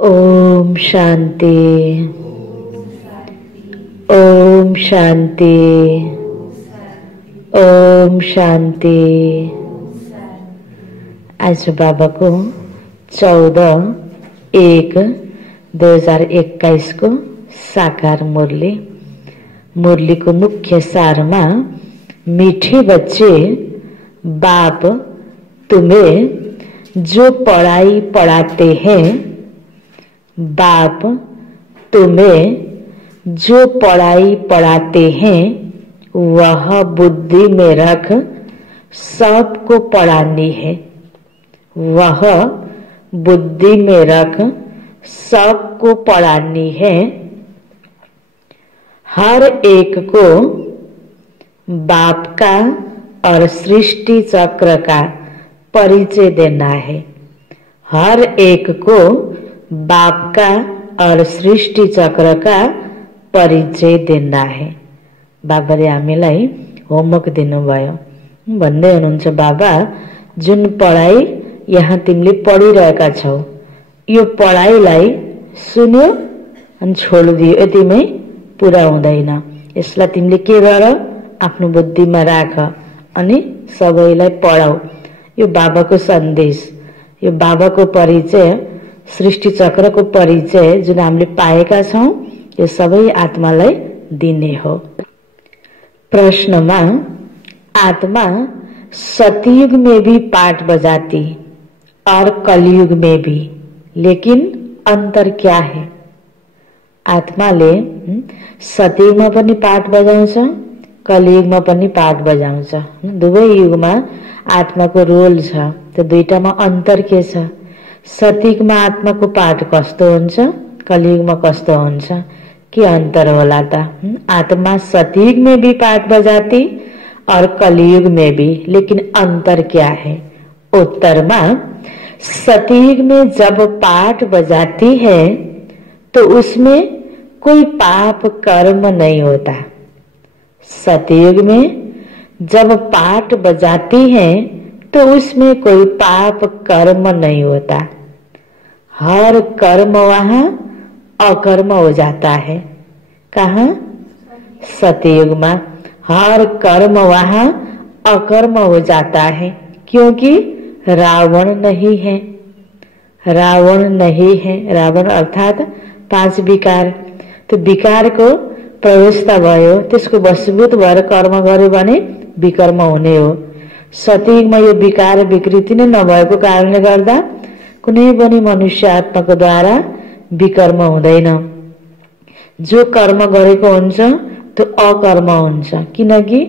ओम शांति। ओम शांति। ओम शांति। आज बाबा को 14/1/2021 को साकार मुरली। मुरली को मुख्य सार में मीठे बच्चे, बाप तुम्हें जो पढ़ाई पढ़ाते हैं, बाप तुम्हें जो पढ़ाई पढ़ाते हैं वह बुद्धि में रख सबको पढ़ानी है। वह बुद्धि में रख सबको पढ़ानी है। हर एक को बाप का और सृष्टि चक्र का परिचय देना है। हर एक को बाप का और सृष्टि चक्र का परिचय देना है। बाबाले हामीलाई होमवर्क दिनुभयो। भन्दै हुनुहुन्छ, बाबा जुन पढाइ यहाँ तिमीले पढिरहेका छौ, यो पढाइलाई सुन्यो अनि छोडिदियो, यतिमै पुरा हुँदैन। यसलाई तिमीले के गर, आफ्नो बुद्धिमा राख अनि सबैलाई पढाऊ। यो बाबाको सन्देश, यो बाबाको परिचय, सृष्टि चक्रको परिचय जुन हामीले पाएका छौं, यो सबै आत्मालाई दिने हो। प्रश्नमा, आत्मा सतयुग में भी पाठ बजाती और कलयुग में भी, लेकिन अंतर क्या है? आत्माले सतयुगमा पनि पाठ बजाउँछ, कलयुगमा पनि पाठ बजाउँछ। दुवै युगमा आत्माको रोल छ। त्यो दुईटामा अन्तर के छ? सतयुगमा आत्माको पाठ कस्तो हुन्छ, कलयुगमा कस्तो हुन्छ, के अंतर होला त? आत्मा सतयुग में भी पाठ बजाती और कलयुग में भी, लेकिन अंतर क्या है? उत्तर में, सतयुग में जब पाठ बजाती है तो उसमें कोई पाप कर्म नहीं होता। सतयुग में जब पाठ बजाती है तो उसमें कोई पाप कर्म नहीं होता। हर कर्म वहां अकर्म हो जाता है। कहाँ? सतयुग में हर कर्म वहां अकर्म हो जाता है, क्योंकि रावण नहीं है। रावण नहीं है, रावण अर्थात 5 विकार। तो विकार को प्रवेशता भयो, त्यसको वशीभूत भएर कर्म गर्यो भने विकर्म हुने हो। सतयुगमा यो विकार विकृति नै नभएको कारणले गर्दा कुनै पनि मनुष्य आत्माको द्वारा विकर्म हुँदैन। जो कर्म गरेको हुन्छ त्यो अकर्म हुन्छ। किनकि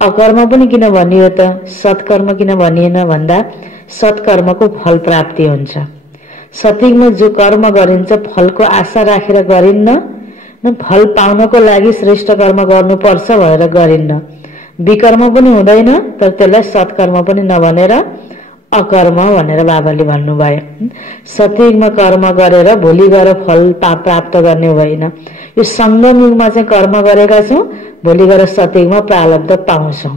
अकर्म पनि किन भनियो त? सत्कर्म किन भनिएन भन्दा सत्कर्मको फल प्राप्ति हुन्छ। सतयुगमा जो कर्म गरिन्छ फलको आशा राखेर गरिन्न, फल पाउनको लागि श्रेष्ठ कर्म गर्नुपर्छ भनेर गरिन्न। विकर्म पनि हुँदैन, तर त्यसलाई सत्कर्म पनि नभनेर अकर्म भनेर बाबाले भन्नुभयो। सतयुगमा कर्म गरेर भोलि गएर फल प्राप्त गर्ने होइन। यो संगम युगमा चाहिँ कर्म गरेका छौं, भोलि गएर सतयुगमा प्रारब्ध पाउँछौं।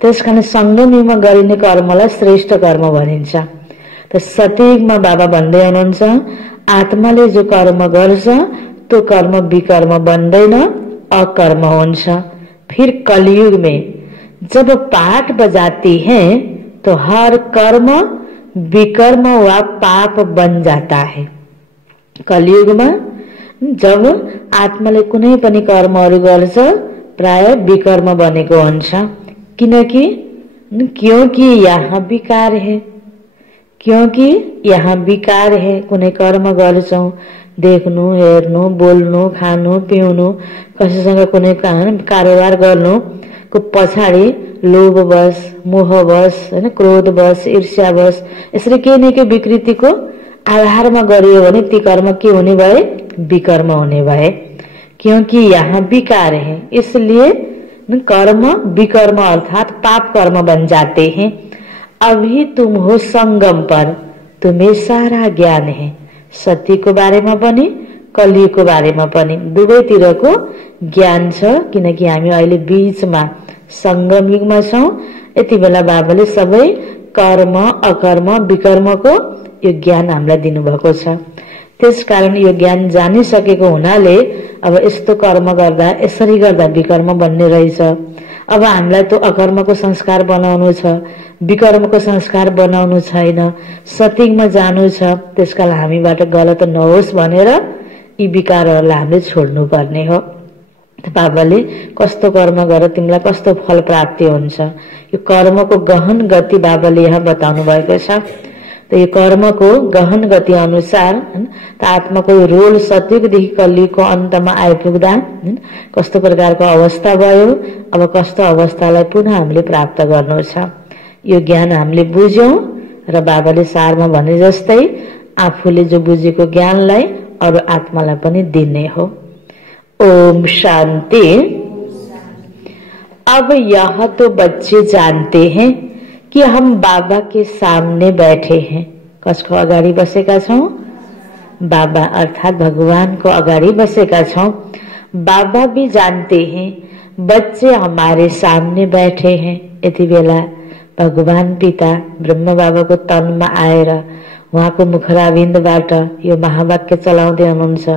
त्यसकारण संगम युगमा गरिने कर्मलाई श्रेष्ठ कर्म भनिन्छ। त सतयुगमा बाबा भन्दै हुनुहुन्छ, आत्माले जो कर्म गर्छ त्यो कर्म विकर्म बन्दैन, अकर्म हुन्छ। फिर कलयुग में जब पाठ बजाती है तो हर कर्म विकर्म व पाप बन जाता है। कलयुग में जब आत्माले कुनै पनि कर्महरू गर्छ प्राय विकर्म बनेको हुन्छ। क्योंकि यहाँ विकार है। क्योंकि यहाँ विकार है। कुनै कर्म गर्छौं, देख्नु, हेर्नु, बोल्नु, खानु, पिउनु, कसैसँग कुनै कारोबार गर्नु को पछाडि लोभवश, मोहवश, हैन, क्रोधवश, ईर्ष्यावश, यसरी केही न केही विकृतिको आधारमा गरियो भने ती कर्म के हुने भए? विकर्म हुने भए। क्योंकि यहाँ विकार है, इसलिए कर्म विकर्म अर्थात पाप कर्म बन जाते हैं। अभी तुम हो संगम पर, तुम्हें सारा ज्ञान है। सत्यको बारेमा पनि कलियुगको बारेमा पनि दुवैतिरको ज्ञान छ। किनकि हामी अहिले बीचमा संगम युगमा छौं। यति बेला बाबाले सबै कर्म अकर्म विकर्मको यो ज्ञान हामीलाई दिनुभएको छ। त्यसकारण यो ज्ञान जानिसकेको हुनाले अब यस्तो कर्म गर्दा यसरी गर्दा विकर्म बन्ने रहेछ। अब हामीलाई त अकर्मको संस्कार बनाउनु छ, विकर्मको संस्कार बनाउनु छैन, सत्युगमा जानु छ। त्यसकारण हामीबाट गलत नहोस् भनेर यी विकारहरूलाई हामीले छोड्नु पर्ने हो। बाबाले कस्तो कर्म गर तिमीलाई कस्तो फल प्राप्ति हुन्छ, यो कर्मको गहन गति बाबाले यहाँ बताउनु भएको छ। तो यो कर्मको गहन गति अनुसार आत्माको रोल सत्युगदेखि कलियुगको अन्तमा आइपुग्दा कस्तो प्रकारको अवस्था भयो, अब कस्तो अवस्थालाई पुनः हामीले प्राप्त गर्नु छ, यो ज्ञान हामीले बुझ्यौं र बाबाले सारमा भने जस्तै आफूले जो बुझेको ज्ञानलाई अरू आत्मालाई पनि दिने हो। ओम शांति। अब यह तो बच्चे जानते हैं कि हम बाबा के सामने बैठे हैं। कसको अगाडि बसेका छौं? बाबा अर्थात भगवान को अगाडि बसेका छौं। बाबा भी जानते हैं बच्चे हमारे सामने बैठे हैं। यति बेला भगवान पिता ब्रह्म बाबाको तनमा आएर उहाँको मुखराविन्दबाट यो महावाक्य चलाउँदै हुनुहुन्छ।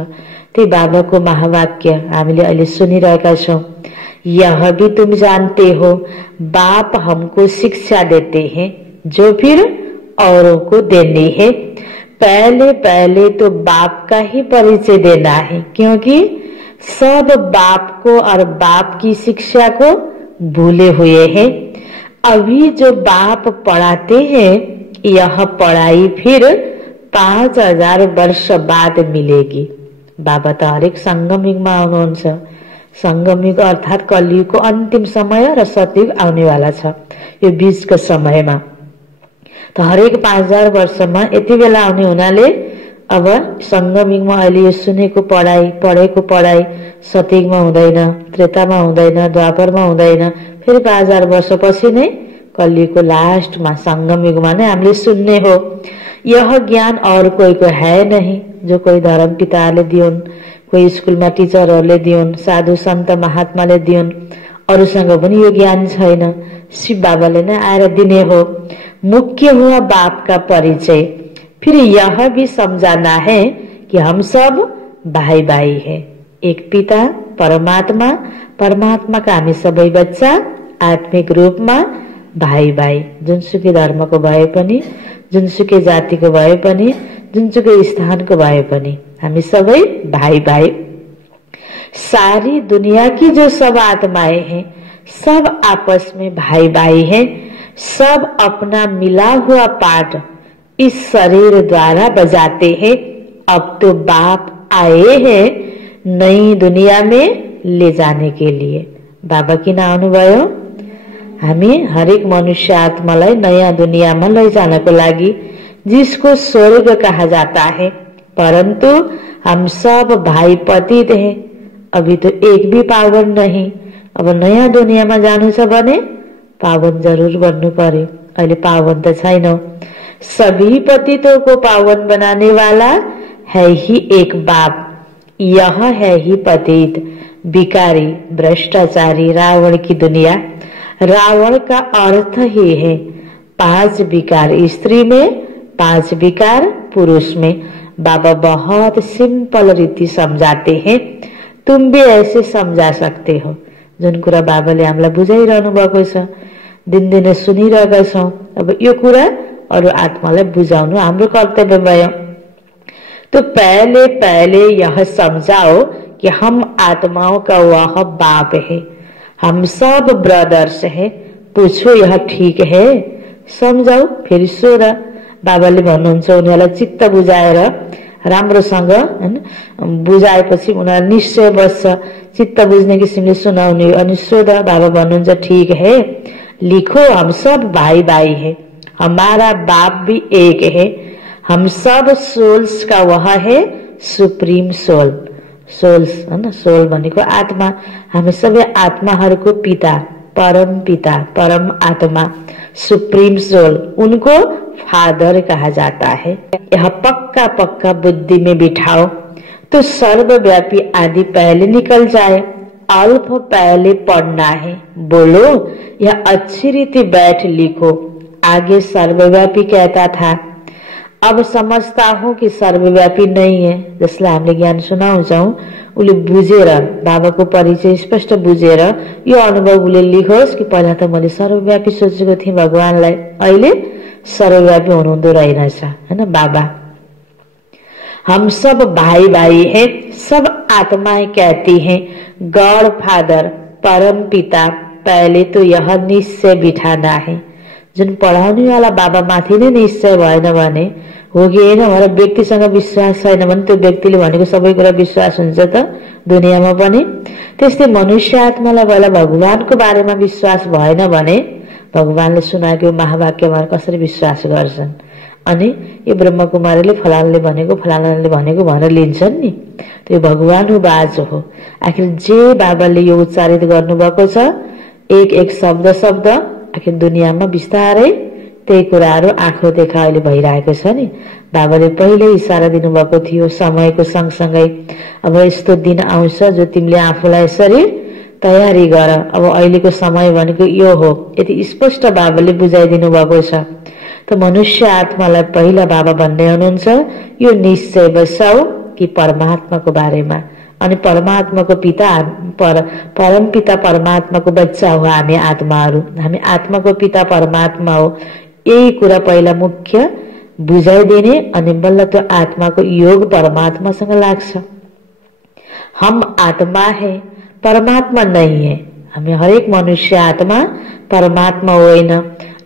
त्यही बाबाको महावाक्य हामीले अहिले सुनिरहेका छौं। यह भी तुम जानते हो बाप हमको शिक्षा देते हैं जो फिर औरों को देनी है। पहले पहले तो बाप का ही परिचय देना है, क्योंकि सब बाप को और बाप की शिक्षा को भूले हुए हैं। अभी जो बाप पढ़ाते हैं यह पढ़ाई फिर 5000 वर्ष बाद मिलेगी। बाबा त हरेक संगमयुगमा आउनुहुन्छ। संगमयुग अर्थात कलियुगको अन्तिम समय र सतयुग आउनेवाला छ। यो बीचको समयमा त हरेक 5000 वर्षमा यति बेला आउने हुनाले अब संगमयुगमा अहिले यो सुनेको पढाइ पढेको पढाइ सतयुगमा हुँदैन, त्रेतामा हुँदैन, द्वापरमा हुँदैन, फेरि 5000 वर्षपछि नै कलियुगको लास्टमा संगमयुगमा नै हामीले सुन्ने हो। यह ज्ञान और कोई को है नहीं, जो कोही धर्म पिताले दिउन्, कोही स्कुलमा टिचरहरूले दिउन्, साधु सन्त महात्माले दिउन्, अरूसँग पनि यो ज्ञान छैन। शिव बाबाले नै आएर दिने हो। मुख्य हुआ बाप का परिचय। फिर यह भी समझाना है कि हम सब भाई भाई है। एक पिता परमात्मा, परमात्मा का हामी सबै बच्चा आत्मिक रूपमा भाइ भाइ, जुनसुकै धर्मको भए पनि, जुनसुकै जातिको भए पनि, जुनसुकै स्थानको भए पनि हामी सबै भाइ भाइ। सारी दुनिया की जो सब आत्माएं हैं सब आपस में भाई भाई हैं। सब अपना मिला हुआ पार्ट इस शरीर द्वारा बजाते हैं। अब तो बाप आए हैं नई दुनिया में ले जाने के लिए। बाबा किन आउनुभयो? हामी हरेक मनुष्य आत्मालाई नयाँ दुनियामा लैजानको लागि, जिसको स्वर्ग कहा जाता है। परंतु हम सब भाई पतित हैं। अभी तो एक भी पावन नहीं। अब नयाँ दुनियामा जानु छ भने पावन जरूर बन्नु पर्यो। अहिले पावन त छैनौं। सभी पतितों को पावन बनाने वाला है ही एक बाप। यह है ही पतित, विकारी, भ्रष्टाचारी रावण की दुनिया। रावण का अर्थ ही है 5 विकार स्त्री में, 5 विकार पुरुष में। बाबा बहुत सिंपल रीति समझाते हैं। तुम भी ऐसे समझा सकते हो। जुन कुरा बाबाले हामीलाई बुझाइरहनु भएको छ, दिनदिनै सुनिरहेका छौं। अब यो कुरा अरू आत्मालाई बुझाउनु हाम्रो कर्तव्य भयो। तो पहले पहले यह समझाओ कि हम आत्माओं का वह बाप है, हम सब ब्रदर्स है। पूछो यह ठीक है? सम्झाऊ, फेरि सोध। बाबाले भन्नुहुन्छ उनीहरूलाई चित्त बुझाएर राम्रोसँग बुझाएपछि उनीहरू निश्चय बस्छ। चित्त बुझ्ने किसिमले सुनाउने अनि सोध। बाबा भन्नुहुन्छ ठीक है, लिखो हम सब भाई भाई है, हमारा बाप भी एक है, हम सब सोल्स का वह है सुप्रीम सोल। सोल्स हैन, सोल भनेको आत्मा। हामी सबै आत्माहरूको पिता, परम आत्मा, सुप्रीम सोल, उनको फादर कहा जाता है। यह पक्का पक्का बुद्धि में बिठाओ तो सर्वव्यापी आदि पहले निकल जाए। अल्प पहले पढ़ना है। बोलो यह अच्छी रीति बैठ लिखो। आगे सर्वव्यापी कहता था अब समझता हूँ कि सर्वव्यापी नहीं है। जसलाई हामीले ज्ञान सुनाउँछौँ उसले बुझेर, बाबाको परिचय स्पष्ट बुझेर यो अनुभव उसले लिखोस् कि पहिला त मैले सर्वव्यापी सोचेको थिएँ भगवानलाई, अहिले सर्वव्यापी हुनुहुँदो रहेनछ हैन। बाबा हम सब भाई भाई हैं, सब आत्माएं कहती हैं गॉड फादर परम पिता पहले तो यह निश्चय बिठाना है। जुन पढाउने वाला बाबा माथि नै निश्चय भएन भने हो कि होइन, भनेर व्यक्तिसँग विश्वास छैन भने त्यो व्यक्तिले भनेको सबै कुरा विश्वास हुन्छ त दुनियाँमा पनि। त्यस्तै मनुष्य आत्मालाई पहिला भगवानको बारेमा विश्वास भएन भने भगवानले सुनाएको महावाक्यमा कसरी विश्वास गर्छन्? अनि यो ब्रह्मकुमारीले फलानले भनेको भनेर लिन्छन् नि। त्यो भगवान हो, बाजो हो। आखिर जे बाबाले यो उच्चारित गर्नुभएको छ एक एक शब्द शब्द आखिर दुनियाँमा बिस्तारै त्यही कुराहरू आँखो देखा अहिले भइरहेको छ नि। बाबाले पहिल्यै इशारा दिनुभएको थियो समयको सँगसँगै अब यस्तो दिन आउँछ जो तिमीले आफूलाई यसरी तयारी गर, अब अहिलेको समय भनेको यो हो। यति स्पष्ट बाबाले बुझाइदिनु भएको छ। त मनुष्य आत्मालाई पहिला बाबा भन्दै हुनुहुन्छ यो निश्चय बसाऊ कि परमात्माको बारेमा, अनि परमात्माको पिता परम पिता परमात्माको बच्चा हो हामी आत्माहरू, हामी आत्माको पिता परमात्मा हो। यही कुरा पहिला मुख्य बुझाइदिने अनि बल्ल त्यो आत्माको योग परमात्मासँग लाग्छ। हम आत्मा है परमात्मा नहीं है। हामी हरेक मनुष्य आत्मा परमात्मा होइन।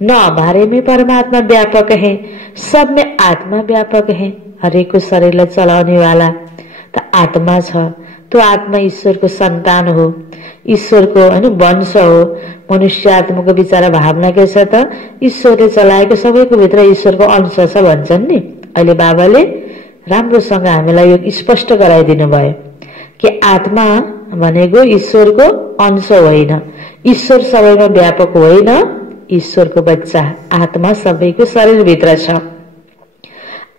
न हमारे में परमात्मा व्यापक है, सब में आत्मा व्यापक है। हरेकको शरीरलाई चलाउने वाला त आत्मा छ। त्यो आत्मा ईश्वरको सन्तान हो, ईश्वरको हैन वंश हो। मनुष्य आत्माको विचार भावना के छ त ईश्वरले चलाएको सबैको भित्र ईश्वरको अंश छ भन्छन् नि। अहिले बाबाले राम्रोसँग हामीलाई यो स्पष्ट गराइदिनु भयो कि आत्मा भनेको ईश्वरको अंश होइन, ईश्वर सबैमा व्यापक होइन, ईश्वरको बच्चा आत्मा सबैको शरीर भित्र छ।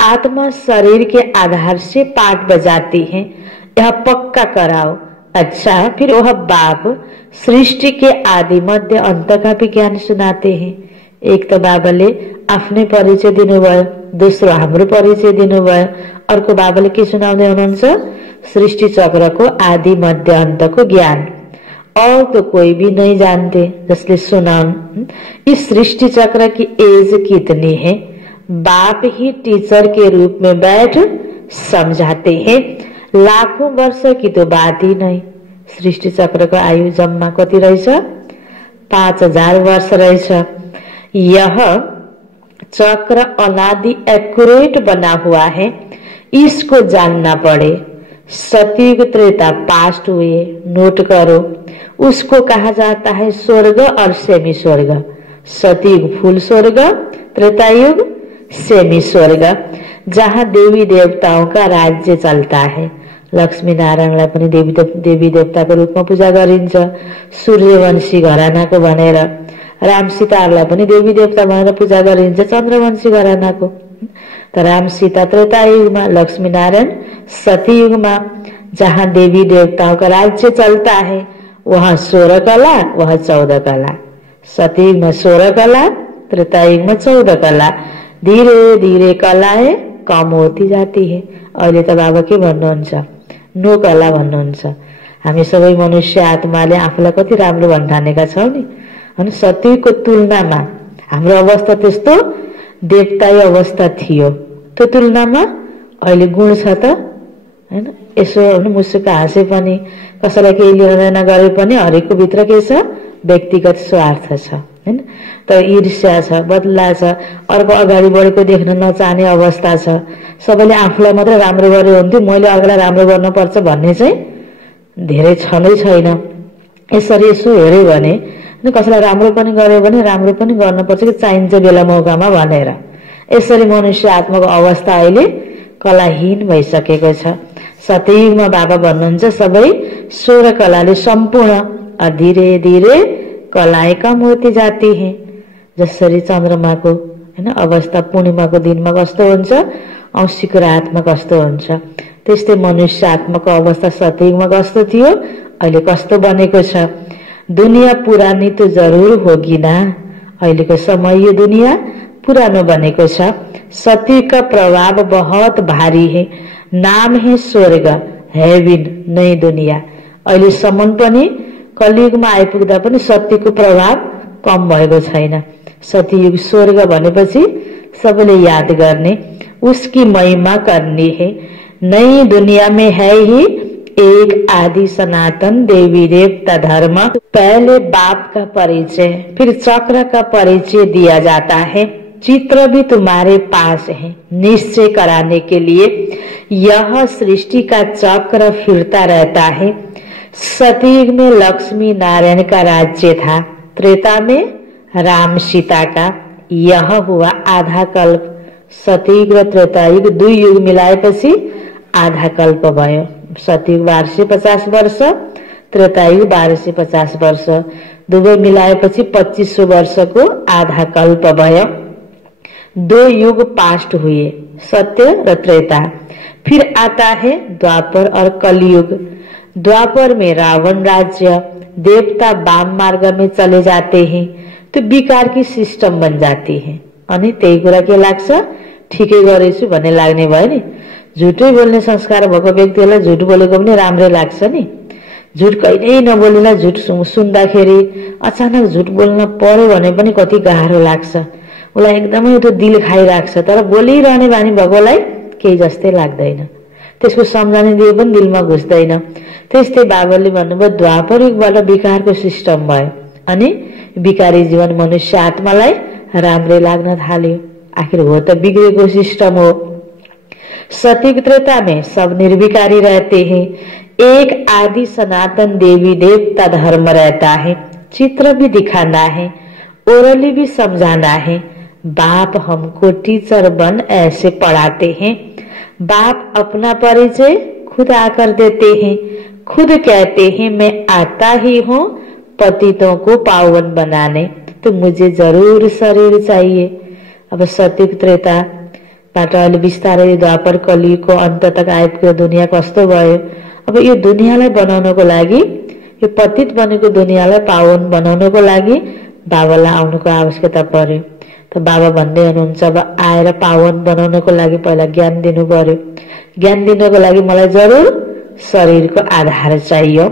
आत्मा शरीर के आधार से पाठ बजाती है, यह पक्का कराओ। अच्छा, फिर वह बाप सृष्टि के आदि मध्य अंत का भी ज्ञान सुनाते हैं। एक तो बाबाले आफ्नै परिचय दिनुभयो, दोस्रो हाम्रो परिचय दिनुभयो, अर्को बाबाले के सुनाउँदै हुनुहुन्छ? सृष्टि चक्रको आदि मध्य अन्तको ज्ञान। और तो कोई भी नहीं जानते, जसले सुनाउन् इस सृष्टि चक्र की एज कितनी है, बाप ही टीचर के रूप में बैठ समझाते हैं। लाखों वर्ष की तो बात ही नहीं। सृष्टि चक्रको आयु जम्मा कति रहेछ? 5000 वर्ष रहेछ। यह चक्र अनादि एक्यूरेट बना हुआ है, इसको जानना पड़े। सतयुग त्रेता पास्ट हुए, नोट करो। उसको कहा जाता है स्वर्ग और सेमी स्वर्ग। सतयुग फुल स्वर्ग, त्रेता युग सेमी स्वर्ग, जहाँ देवी देवताओं का राज्य चलता है। लक्ष्मी नारायणलाई पनि देवी देवताको रूपमा पूजा गरिन्छ, सूर्यवंशी घरानाको भनेर। राम सीताहरूलाई पनि देवी देवता भनेर पूजा गरिन्छ, चन्द्रवंशी घरानाको। त राम सीता त्रेता युगमा, लक्ष्मी नारायण सतयुगमा, जहाँ देवी देवताओं का राज्य चलता है वहाँ 16 कला, वहाँ 14 कला। सतयुग में 16 कला, त्रेता युग में 14 कला। धीरे धीरे कलाएं कम होती जाती है। अहिले त बाबा के भन्नुहुन्छ? नो कला भन्नुहुन्छ। हामी सबै मनुष्य आत्माले आफूलाई कति राम्रो भन्ठानेका छौं नि। अनि सतयुगको तुलनामा हाम्रो अवस्था त्यस्तो देवताई अवस्था थियो। त्यो तुलनामा अहिले गुण छ त हैन। यसो मुसुक हाँसे पनि, कसैलाई केही लिएर नगरे पनि हरेकको भित्र के छ? व्यक्तिगत स्वार्थ छ हैन। त ईर्ष्या छ, बदला छ, अर्को अगाडि बढेको देख्न नचाहने अवस्था छ। सबैले आफूलाई मात्र राम्रो गरे हुन्थ्यो, मैले अर्कोलाई राम्रो गर्नुपर्छ भन्ने चाहिँ धेरै छँदै छैन। यसरी यसो हेर्यो भने कसैलाई राम्रो पनि गर्यो भने राम्रो पनि गर्नुपर्छ कि चाहिन्छ बेला मौकामा भनेर। यसरी मनुष्य आत्माको अवस्था अहिले कलाहीन भइसकेको छ। सतयुगमा बाबा भन्नुहुन्छ सबै 16 कलाले सम्पूर्ण, और धीरे धीरे कलाएं कम होती जाती हैं। जसरी चन्द्रमाको हैन अवस्था पूर्णिमाको दिनमा कस्तो हुन्छ, औँसीको रातमा कस्तो हुन्छ, त्यस्तै मनुष्य आत्माको अवस्था सतयुगमा कस्तो थियो, अहिले कस्तो बनेको छ। दुनिया पुरानी तो जरूर होगी ना। अहिलेको समय यो दुनिया पुरानो बनेको छ। सतीका प्रभाव बहुत भारी है। नाम है स्वर्ग, हेभिन, नई दुनिया। अहिलेसम्म पनि कलियुगमा आइपुग्दा पनि सतीको प्रभाव कम भएको छैन। सतीयुग स्वर्ग भनेपछि सबैले याद गर्ने, उसकी महिमा करनी है। नई दुनिया में है ही एक आदि सनातन देवी देवता धर्म। पहले बाप का परिचय, फिर चक्र का परिचय दिया जाता है। चित्र भी तुम्हारे पास है निश्चय कराने के लिए। यह सृष्टि का चक्र फिरता रहता है। सतयुग में लक्ष्मी नारायण का राज्य था, त्रेता में राम सीता का। यह हुआ आधा कल्प। सतयुग र त्रेतायुग दुई युग मिलाएपछि आधा कल्प भयो। सतयुग 1250 वर्ष, त्रेतायुग 1250 वर्ष, दुवै मिलाएपछि 2500 वर्षको आधा कल्प भयो। दो युग पास्ट हुए, सत्य र त्रेता। फिर आता है द्वापर और कलयुग। द्वापर में रावण राज्य, देवता वाम मार्ग में चले जाते हैं तो विकार की सिस्टम बन जाती है। अनि त्यही कुरा के लाग्छ, ठिकै गरेछु भन्ने लाग्ने भयो नि। झुटै बोल्ने संस्कार भएको व्यक्तिलाई झुट बोलेको पनि राम्रै लाग्छ नि। झुट कहिल्यै नबोलेलाई झुट सुन्दाखेरि अचानक झुट बोल्न पर्यो भने पनि कति गाह्रो लाग्छ। उसलाई एकदमै त्यो दिल खाइराख्छ, तर बोलिरहने बानी भएकोलाई केही जस्तै लाग्दैन। त्यसको सम्झानी दिए पनि दिलमा घुस्दैन। त्यस्तै बाबाले भन्नुभयो द्वापर युगबाट विकारको सिस्टम भयो अनि विकारी जीवन मनुष्य आत्मालाई राम्रै लाग्न थाल्यो। आखिर हो त बिग्रेको सिस्टम हो। सतयुग त्रेता में सब निर्विकारी रहते हैं। एक आदि सनातन देवी देवता धर्म रहता है। चित्र भी दिखाना है, ओरली भी समझाना है। बाप हमको टीचर बन ऐसे पढ़ाते हैं। बाप अपना परिचय खुद आकर देते हैं। खुद कहते हैं मैं आता ही हूँ पतितों को पावन बनाने, तो मुझे जरूर शरीर चाहिए। अब सतयुग त्रेता बाट अहिले बिस्तारै द्वापर कलियुगको अन्त तक आइपुग्यो। दुनियाँ कस्तो भयो। अब यो दुनियाँलाई बनाउनको लागि, यो पतित बनेको दुनियाँलाई पावन बनाउनको लागि बाबालाई आउनुको आवश्यकता पर्यो। त बाबा भन्दै हुनुहुन्छ अब आएर पावन बनाउनको लागि पहिला ज्ञान दिनु पर्यो। ज्ञान दिनको लागि मलाई जरुर शरीरको आधार चाहियो।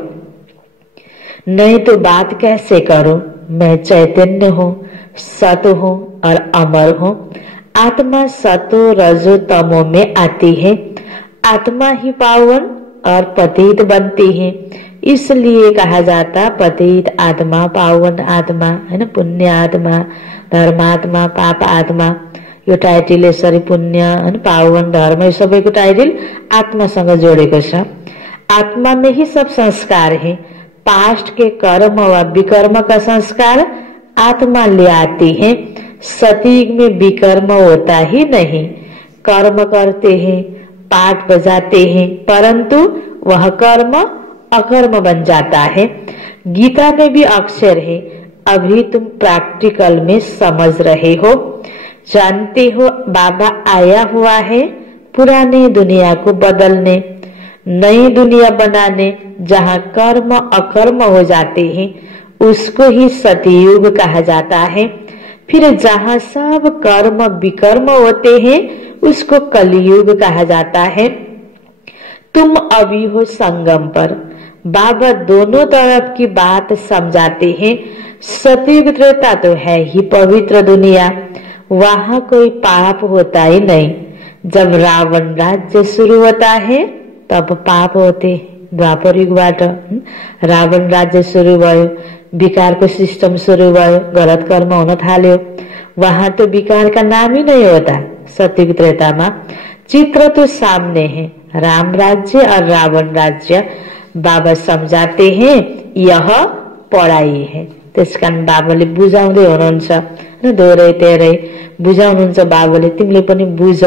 नहीं तो बात कैसे करूं। मैं चैतन्य हूँ, सत हूँ और अमर हूँ। आत्मा सतो रजो तमो में आती है। आत्मा ही पावन और पतित बनती है। इसलिए कहा जाता पतित आत्मा, पावन आत्मा, है ना, पुण्य आत्मा, धर्मात्मा, पाप आत्मा। यो टाइटल यसरी पुण्य अनि पावन धर्म यो सबैको टाइटल आत्मासँग जोडेको छ। आत्मा में ही सब संस्कार है। पास्ट के कर्म व विकर्म का संस्कार आत्मा ले आती है। सतयुग में विकर्म होता ही नहीं। कर्म करते हैं, पाठ बजाते हैं, परंतु वह कर्म अकर्म बन जाता है। गीता में भी अक्षर है, अभी तुम प्रैक्टिकल में समझ रहे हो। जानते हो बाबा आया हुआ है पुरानी दुनिया को बदलने, नई दुनिया बनाने। जहाँ कर्म अकर्म हो जाते हैं उसको ही सतयुग कहा जाता है। फिर जहाँ सब कर्म विकर्म होते हैं उसको कलयुग कहा जाता है। तुम अभी हो संगम पर। बाबा दोनों तरफ की बात समझाते हैं। सतयुग त्रेता तो है ही पवित्र दुनिया, वहां कोई पाप होता ही नहीं। जब रावण राज्य शुरू होता है तब पाप होते। द्वापर युगबाट रावण राज्य शुरू भयो, विकारको सिस्टम शुरू भयो, गलत कर्म हुन थाल्यो। वहां तो विकार का नाम ही नहीं होता। सतयुग त्रेतामा चित्र तो सामने है, राम राज्य और रावण राज्य। बाबा समझाते हैं यह पढाइ है। त्यसकारण बाबाले बुझाउँदै हुनुहुन्छ, दोहोरै तेह्रै बुझाउनुहुन्छ बाबाले। तिमीले पनि बुझ,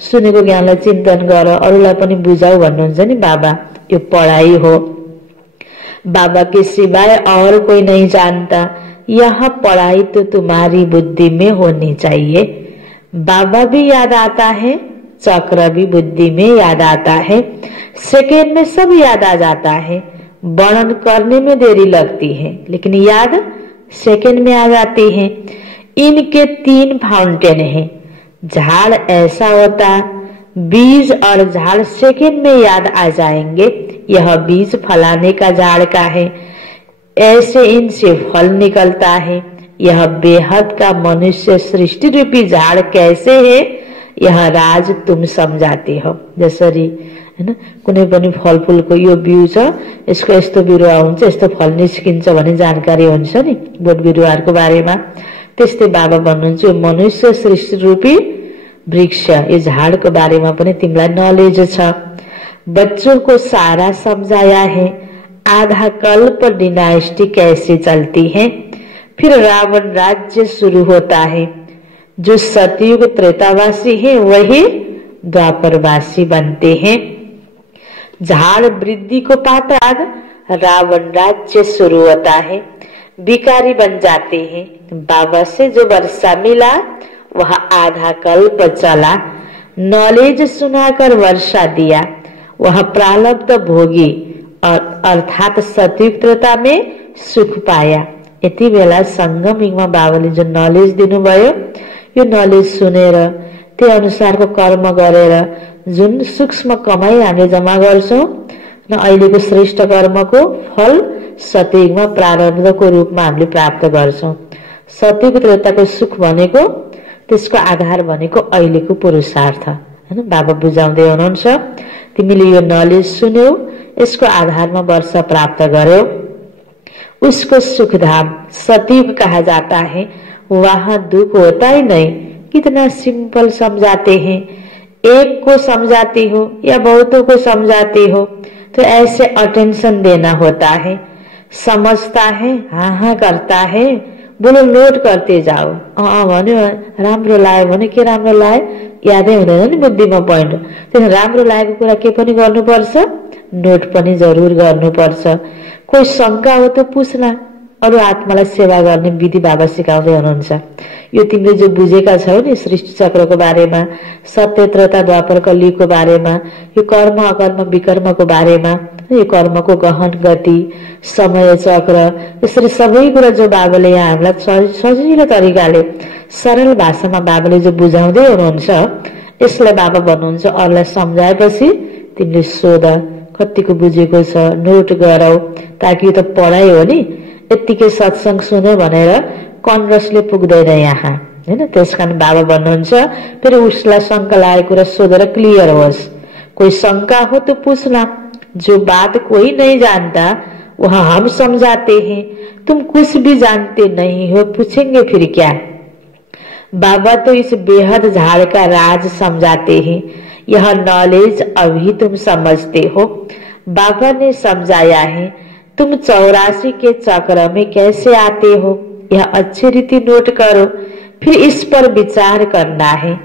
सुनेको ज्ञानलाई चिन्तन गर, अरूलाई पनि बुझाऊ भन्नुहुन्छ नि बाबा। यो पढाइ हो। बाबा के सिवाय और कोई नहीं जानता। यह पढ़ाई तो तुम्हारी बुद्धि में होनी चाहिए। बाबा भी याद आता है, चक्र भी बुद्धि में याद आता है। सेकेंड में सब याद आ जाता है। वर्णन करने में देरी लगती है लेकिन याद सेकेंड में आ जाती है। इनके 3 फाउंटेन हैं। झाड़ ऐसा होता, बीज और झाड़ सेकंड में याद आ जाएंगे, यह बीज फलाने का झाड़ का है, ऐसे इनसे फल निकलता है। यह बेहद का मनुष्य सृष्टि रूपी झाड़ कैसे है, यह राज तुम समझाते हो। जसरी हैन कुनै पनि फलफुलको यो बिउ छ, यसको यस्तो बिरुवा हुन्छ, यस्तो फल निस्किन्छ भन्ने जानकारी हुन्छ नि बोट बिरुवाहरूको बारेमा, त्यस्तै बाबा भन्नुहुन्छ यो मनुष्य सृष्टि रूपी वृक्ष, यो झाड़को बारेमा पनि तिमीलाई नलेज छ। बच्चों को सारा समझाया है। आधा कल्प डिनाइस्टी कैसे चलती है, फिर रावण राज्य शुरू होता है। जो सतयुग त्रेतावासी है वही द्वापरवासी बनते हैं। झाड़ वृद्धि को पाता रावण राज्य शुरू होता है, भिखारी बन जाते हैं। बाबा से जो वर्षा मिला वह आधा कल्प चला, नॉलेज सुनाकर वर्षा दिया, वह प्रारब्ध भोगी और अर्थात सतयुक्तता में सुख पाया। यति बेला संगमिङमा बाबाले जो नलेज दिनुभयो, यो नलेज सुनेर त्यो अनुसारको कर्म गरेर जुन सूक्ष्म कमाई हामीले जम्मा गर्छौं र अहिलेको श्रेष्ठ कर्मको फल सतयुगमा प्रारब्धको रूपमा हामीले प्राप्त गर्छौं। सतयुगको सुख भनेको, त्यसको आधार भनेको अहिलेको पुरुषार्थ हैन। बाबा बुझाउँदै हुनुहुन्छ, तिमीले यो नलेज सुन्यौ, यसको आधारमा वर्ष प्राप्त गर्यौ, उसको सुखधाम सतयुग कहा जाता है। वहां दुख होता ही नहीं। कितना सिंपल समझाते हैं, एक को समझाते हो या बहुतों को समझाते हो तो ऐसे अटेंशन देना होता है। समझता है, हाँ हाँ करता है, बोलो नोट करते जाओ। भन्यो राम्रो लाग्यो भने के राम्रो लाग्यो यादै हुँदैन नि बुद्धिमा पोइन्ट। त्यसो राम्रो लागेको कुरा के पनि गर्नुपर्छ, नोट पनि जरुर गर्नुपर्छ। कोही शंका हो त पुछ्ला, अरु आत्मालाई सेवा गर्ने विधि बाबा सिकाउँदै हुनुहुन्छ। यो तिमीले जो बुझेका छौ नि सृष्टि चक्रको बारेमा, सत्यत्रता द्वापर कलियुगको बारेमा, यो कर्म अकर्म विकर्मको बारेमा, यो कर्मको गहन गति, समय चक्र, यसरी सबै कुरा जो बाबाले यहाँ हामीलाई सजिलो तरिकाले सरल भाषामा बाबाले जो बुझाउँदै हुनुहुन्छ, यसलाई बाबा भन्नुहुन्छ अरूलाई सम्झाएपछि तिमीले सोध कतिको बुझेको छ, नोट गरौ, ताकि यो त पढाइ हो नि, यत्तिकै सत्संग सुन्यो भनेर कन्रसले पुग्दैन यहाँ हैन। त्यसकारण बाबा भन्नुहुन्छ फेरि उसलाई शंका लागेको कुरा सोधेर क्लियर होस्। कोई शंका हो तो पूछना, जो बात कोई नहीं जानता वह हम समझाते हैं, तुम कुछ भी जानते नहीं हो, पूछेंगे फिर क्या। बाबा तो इस बेहद झाड़ का राज समझाते हैं, यह नॉलेज अभी तुम समझते हो। बाबा ने समझाया है, तुम 84 के चक्र में कैसे आते हो, यह अच्छी रीति नोट करो, फिर इस पर विचार करना है।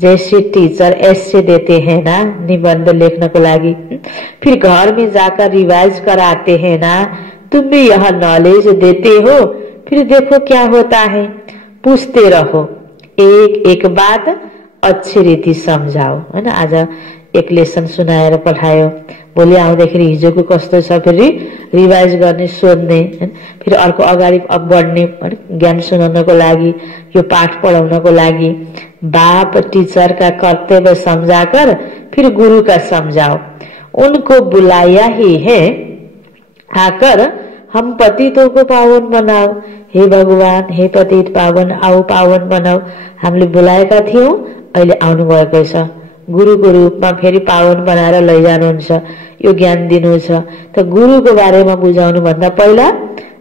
जैसे टीचर ऐसे देते हैं ना निबंध लेखने को लागी, फिर घर में जाकर रिवाइज कराते हैं ना, तुम भी यह नॉलेज देते हो, फिर देखो क्या होता है। पूछते रहो, एक एक बात अच्छी रीति समझाओ हैन। आज एक लेसन सुनाएर पठायो, भोलि आउँदाखेरि हिजोको कस्तो छ फेरि रिवाइज गर्ने, सोध्ने हैन। फेरि अर्को अगाडि अब बढ्ने ज्ञान सुनाउनको लागि, यो पाठ पढाउनको लागि। बाप टीचर का कर्तव्य समझाकर फिर गुरु का समझाओ, उनको बुलाया ही है, आकर हम पतितों को पावन बनाओ। हे भगवान, हे पतित पावन, आओ पावन बनाओ। हामीले बोलाएका थियौं, अहिले आउनु भएको छ। गुरुको रूपमा फेरि पावन बनाएर लैजानुहुन्छ, यो ज्ञान दिनु छ। त गुरुको बारेमा बुझाउनु भन्दा पहिला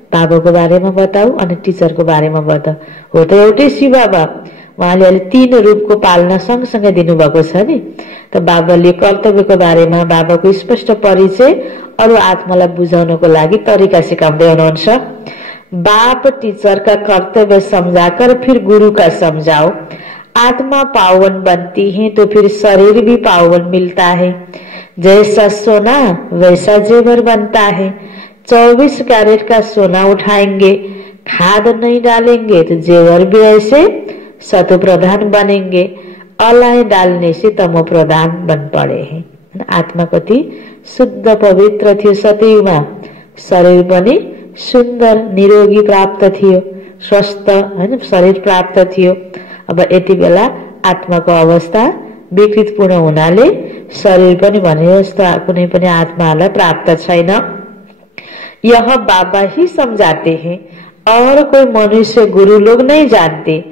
बाबाको बारेमा बताऊ अनि टिचरको बारेमा बताऊ। हो त एउटै शिव बाबा, उहाँले अहिले 3 रूपको पालना सँगसँगै दिनुभएको छ नि। त बाबाले कर्तव्यको बारेमा बाबाको स्पष्ट परिचय अरु आत्मालाई बुझाउनको लागि तरिका सिकाउँदै हुनुहुन्छ। बाप टीचर का कर्तव्य समझाकर फिर गुरु का समझाओ। आत्मा पावन बनती है तो फिर शरीर भी पावन मिलता है। जैसा सोना वैसा जेवर बनता है। 24 कैरेट का सोना उठाएंगे, खाद नहीं डालेंगे तो जेवर भी ऐसे सतो प्रधान बनेंगे। अलाय डालने से तमो प्रधान बन पड़े हैं। आत्मा कति शुद्ध पवित्र थियो सतयुगमा, शरीर पनि सुन्दर निरोगी प्राप्त थियो, स्वस्थ हैन शरीर प्राप्त थियो। अब यति बेला आत्माको अवस्था विकृतपूर्ण हुनाले शरीर पनि भने जस्तो कुनै पनि आत्मालाई प्राप्त छैन। यह बाबा ही समझाते हैं और कोई मनुष्य गुरु लोग नहीं जानते,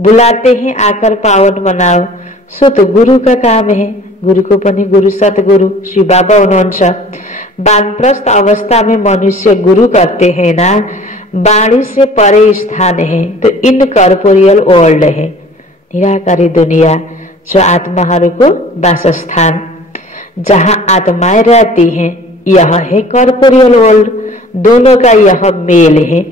बुलाते हैं आकर पावन बनाओ। सो तो गुरु का काम है। गुरुको पनि गुरु सतगुरु श्री बाबा हुनुहुन्छ। वानप्रस्थ अवस्था में मनुष्य गुरु करते हैं ना, वाणी से परे स्थान है तो इनकॉर्पोरियल वर्ल्ड है, निराकारी दुनिया जो आत्माहरूको वासस्थान, जहाँ आत्माएं रहती हैं यह है कॉर्पोरियल वर्ल्ड। दोनों का यह मेल है।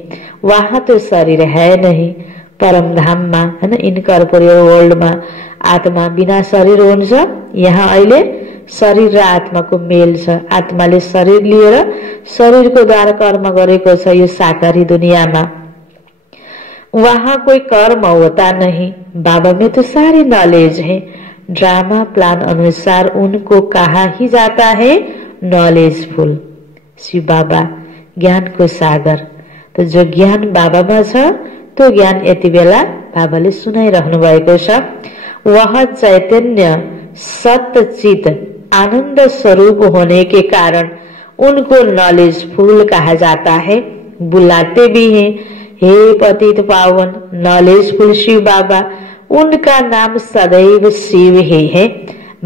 वहां तो शरीर है नहीं। परम धाम में है ना, इनकॉर्पोरियल वर्ल्ड में आत्मा बिना शरीर हुन्छ। यहाँ अहिले शरीर र आत्माको मेल छ। आत्माले शरीर लिएर शरीरको द्वारा कर्म गरेको छ यो साकारी दुनियामा। वहां कोई कर्म होता नहीं। बाबा में तो सारी नॉलेज है। ड्रामा प्लान अनुसार उनको कहा ही जाता है नॉलेजफुल। शिव बाबा ज्ञान को सागर। तो जो ज्ञान बाबामा छ त्यो ज्ञान यति बेला बाबाले सुनाइरहनु भएको छ। वह चैतन्य सत्य चित आनंद स्वरूप होने के कारण उनको नॉलेजफुल कहा जाता है। बुलाते भी हैं, हे पतित पावन नॉलेजफुल शिव बाबा। उनका नाम सदैव शिव ही है।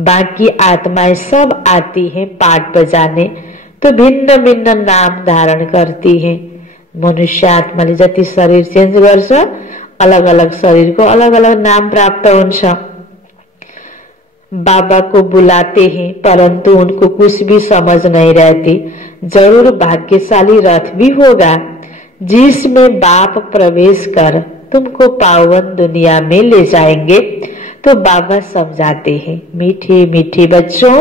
बाकी आत्माएं सब आती हैं पाठ बजाने, तो भिन्न भिन्न नाम धारण करती हैं। मनुष्य आत्माले जति शरीर चेन्ज गर्छ, अलग अलग शरीरको अलग अलग नाम प्राप्त हुन्छ। बाबा को बुलाते हैं परंतु उनको कुछ भी समझ नहीं रहती। जरूर भाग्यशाली रथ भी होगा जिसमें बाप प्रवेश कर तुमको पावन दुनिया में ले जाएंगे। तो बाबा समझाते हैं, मीठे मीठे बच्चों,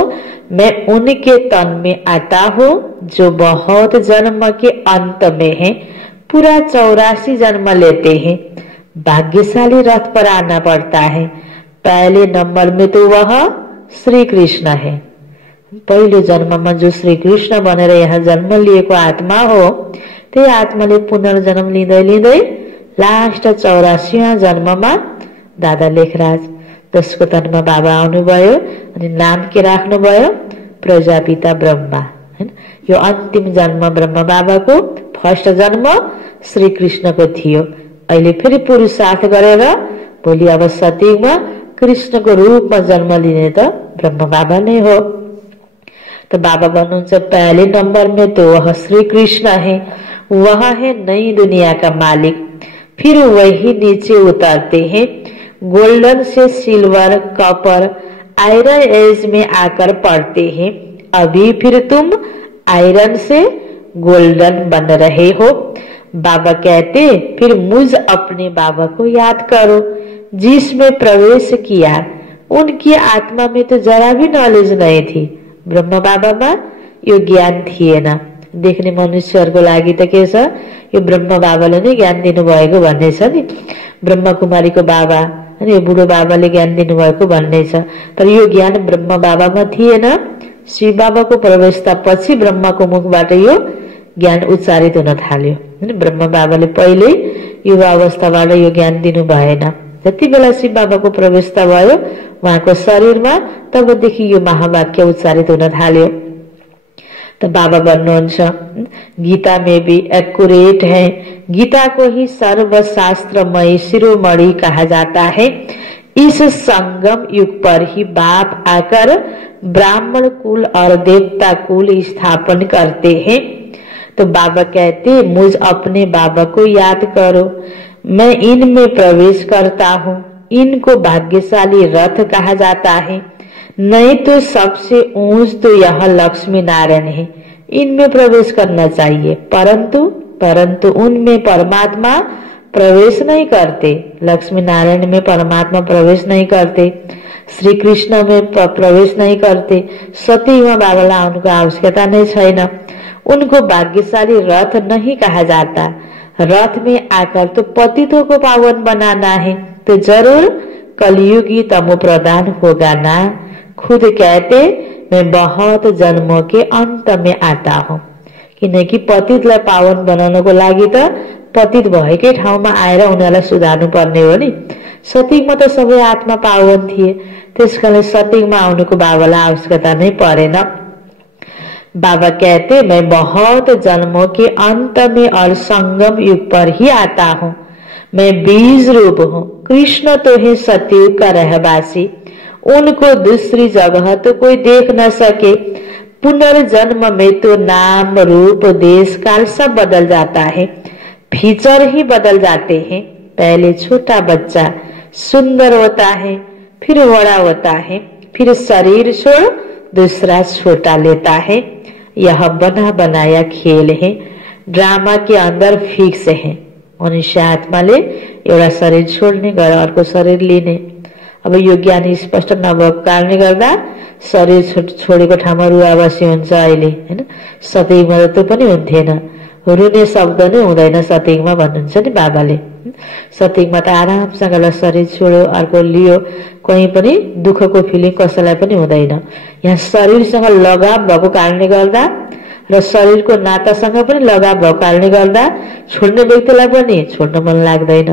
मैं उनके तन में आता हूँ जो बहुत जन्म के अंत में है, पूरा 84 जन्म लेते हैं। भाग्यशाली रथ पर आना पड़ता है। पहले नंबर में तो वह श्री कृष्ण है। पहिलो जन्म में जो श्री कृष्ण बनेर यहाँ जन्म लिएको आत्मा हो, त्यही आत्माले पुनर्जन्म लिँदै लिँदै लास्ट 84वां जन्ममा दादा लेखराज, जसको तनमा बाबा आउनुभयो अनि नाम के राख्नुभयो प्रजापिता ब्रह्मा। हैन, यो अन्तिम जन्म ब्रह्मा बाबाको, फर्स्ट जन्म श्री कृष्णको थियो। अहिले फेरि पुरुषार्थ गरेर भोलि अब सतयुगमा कृष्णको रूपमा जन्म लिने त ब्रह्मा बाबा नै हो। तो बाबा भन्नुहुन्छ पहले नंबर में तो वह श्री कृष्ण है, वह है नई दुनिया का मालिक। फिर वही नीचे उतरते हैं, गोल्डन से सिल्वर, कॉपर, आयरन एज में आकर पड़ते हैं। अभी फिर तुम आयरन से गोल्डन बन रहे हो। बाबा कहते फिर मुझ अपने बाबा को याद करो जिसमें प्रवेश किया। उनकी आत्मा में तो जरा भी नॉलेज नहीं थी। ब्रह्मा बाबामा यो ज्ञान थिएन। देख्ने मनुष्यहरूको लागि त के छ, यो ब्रह्मा बाबाले नै ज्ञान दिनुभएको भन्ने छ नि। ब्रह्मा कुमारीको बाबा अनि यो बुढो बाबाले ज्ञान दिनुभएको भन्ने छ। तर यो ज्ञान ब्रह्मा बाबामा थिएन। शिव बाबाको प्रवेशता पछि ब्रह्माको मुखबाट यो ज्ञान उच्चारित हुन थाल्यो। ब्रह्मा बाबाले पहिल्यै युवा अवस्थाबाट यो ज्ञान दिनु भएन। जति बेला शिव बाबाको प्रवेशता भयो उहाँको शरीरमा, तबदेखि यो महावाक्य उच्चारित हुन थाल्यो। तो बाबा भन्नुहुन्छ गीता में भी एक्यूरेट है। गीता को ही सर्वशास्त्रमय शिरोमणि कहा जाता है। इस संगम युग पर ही बाप आकर ब्राह्मण कुल और देवता कुल स्थापन करते हैं। तो बाबा कहते मुझ अपने बाबा को याद करो, मैं इनमें प्रवेश करता हूँ। इनको भाग्यशाली रथ कहा जाता है। नहीं तो सबसे ऊंच तो यह लक्ष्मी नारायण है, इनमें प्रवेश करना चाहिए, परंतु उनमें परमात्मा प्रवेश नहीं करते। लक्ष्मी नारायण में परमात्मा प्रवेश नहीं करते, श्री कृष्ण में प्रवेश नहीं करते। सतीमा बाबालाई आउनुको आवश्यकता नै छैन। उनको भाग्यशाली रथ नहीं कहा जाता। रथ में आकर तो पतितों को पावन बनाना है, तो जरूर कलयुगी तमो प्रदान होगा ना। खुद कहते मैं बहुत जन्मों के अंत में आता हूँ, किनकि पतितलाई पावन बनाउनको लागि त पतित भएकै ठाउँमा आएर उनीहरूलाई सुधार्नु पर्ने हो नि। सतयुगमा त सबै आत्मा पावन थिए, त्यसकारण सतयुगमा आउनुको बाबालाई आवश्यकता नै परेन। बाबा कहते मैं बहुत जन्मों के अंत में और संगम युग पर ही आता हूँ। मैं बीज रूप हूँ। कृष्ण तो है सतयुग का रहवासी, उनको दूसरी जगह तो कोई देख न सके। पुनर्जन्म में तो नाम रूप देश काल सब बदल जाता है, फीचर ही बदल जाते हैं। पहले छोटा बच्चा सुंदर होता है, फिर बड़ा होता है, फिर शरीर छोड़ दूसरा छोटा लेता है। यह बना बनाया खेल है, ड्रामा के अंदर फिक्स है। मनुष्य आत्माले एउटा शरीर छोड्ने गएर अर्को शरीर लिने। अब यो ज्ञान स्पष्ट नभएको कारणले गर्दा शरीर छोडेको ठाउँमा रुवाबसी हुन्छ अहिले, हैन। सतयुगमा त त्यो पनि हुन्थेन, रुने शब्द नै हुँदैन सतयुगमा भन्नुहुन्छ नि बाबाले। सतयुगमा त आरामसँग शरीर छोड्यो अर्को लियो, कहीँ पनि दुःखको फिलिङ कसैलाई पनि हुँदैन। यहाँ शरीरसँग लगाव भएको कारणले गर्दा र शरीरको नातासँग पनि लगाव भएको कारणले गर्दा छोड्ने व्यक्तिलाई पनि छोड्न मन लाग्दैन,